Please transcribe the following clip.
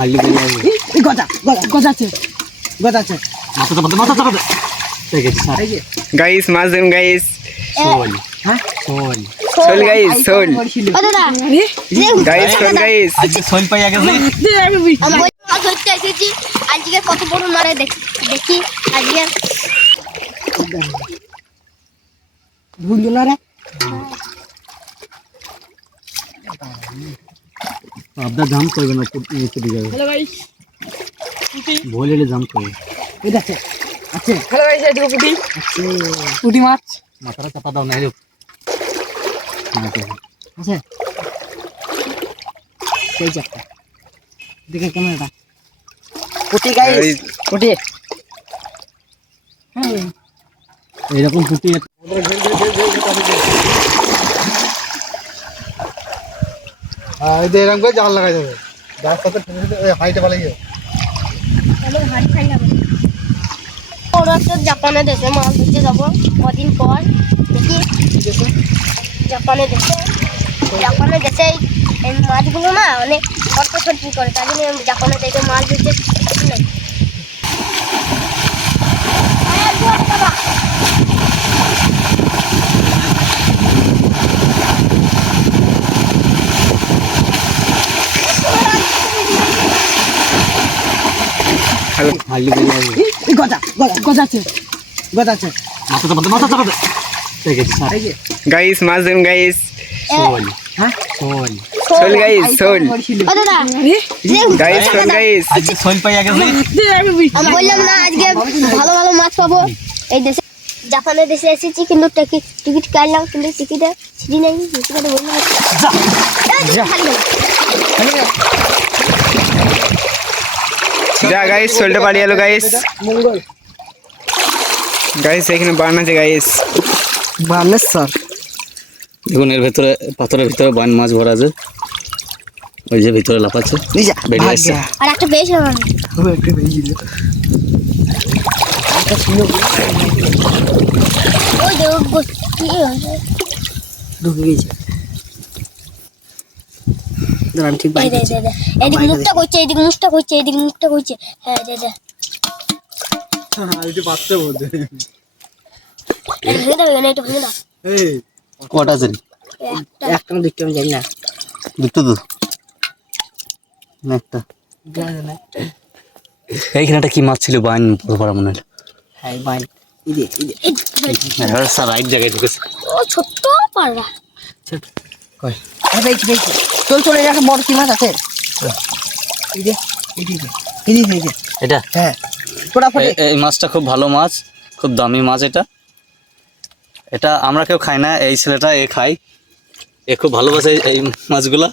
highly গজা গজা গজাছে গজাছে মাথা চাপা ঠিক আছে স্যার গাইস মাছ দেন গাইস সোল হ্যাঁ সোল সোল গাইস সোল ও দাদা গাইস সোল গাইস আজকে সোল পাই গেছে আমি মাছ ধরতে এসেছি আজকে কত বড় মারে দেখি আজকে ভুলগুলো রে আপনার জাম করবে না নিচে দিকে হ্যালো গাইস পুঁটি ভোলেলে জাম করবে এই দেখে আছে হ্যালো গাইস এদিকে পুঁটি আছে পুঁটি মাছ মাথাটা চাপা দাও না এই আছে সেই চাপটা দেখে ক্যামেরাটা পুটি গাইস পুটি হ্যাঁ এরকম পুটি এরকম করে জাল লাগাই দেবে যার সাথে হাইটে পালাই যাবে আমি হাড়ি খাই না ওরা তো জাপানে দেশে মাছ ধরতে যাবো কদিন পর দেখি জাপানে দেশে এই মাছগুলো না অনেক কষ্ট করে তাই জন্য আমি জাপানে দেখে মাছ ধরতে নাই হাইলি গজা গজা গজাছে গজাছে মাথা চাপা ঠিক আছে স্যার গাইস মাছ দেন গাইস সোল হ্যাঁ সোল সোল গাইস সোল ও দাদা গাইস সোল গাইস আজকে সোল পাই গেছে আমি বললাম না আজকে ভালো ভালো মাছ পাবো এই দেশে জাপানের দেশে এসেছি কিন্তু টিকিট কাটলাম কিন্তু টিকিটে ছিঁড়ি নেই টিকিটে বললাম যা গাইস সোলটা পালিয়ে এলো গাইস গাইস এখানে বান আছে গাইস বানের স্যার দেখুন এর ভেতরে পাথরের ভিতরে বান মাছ ভরা আছে ওই যে ভিতরে লাফাচ্ছে বেরিয়ে আসছে আর একটা বেশ ওই দেখো কি হয়েছে ঢুকে গেছে আমি ঠিক এদিকে মুখটা করছে এদিকে মুখটা করছে হ্যাঁ হাইটে পাচ্ছে বলতে ভেঙে দেবে না এটা ভেঙে দাও এই কটা আছে একটা একটা দেখতে আমি জানি না দুটো তো না একটা এইখানে একটা কি মাছ ছিল বাইন ভরা মনে হয় হ্যাঁ বাইন স্যার রাইট জায়গায় ঢুকেছে ও ছোট্ট পাড়া কই দেখি চল এরকম বড় কি মাছ আছে এই যে এটা হ্যাঁ এই মাছটা খুব ভালো মাছ খুব দামি মাছ এটা আমরা কেউ খাই না এই ছেলেটা এ খায় এ খুব ভালোবাসে এই মাছগুলা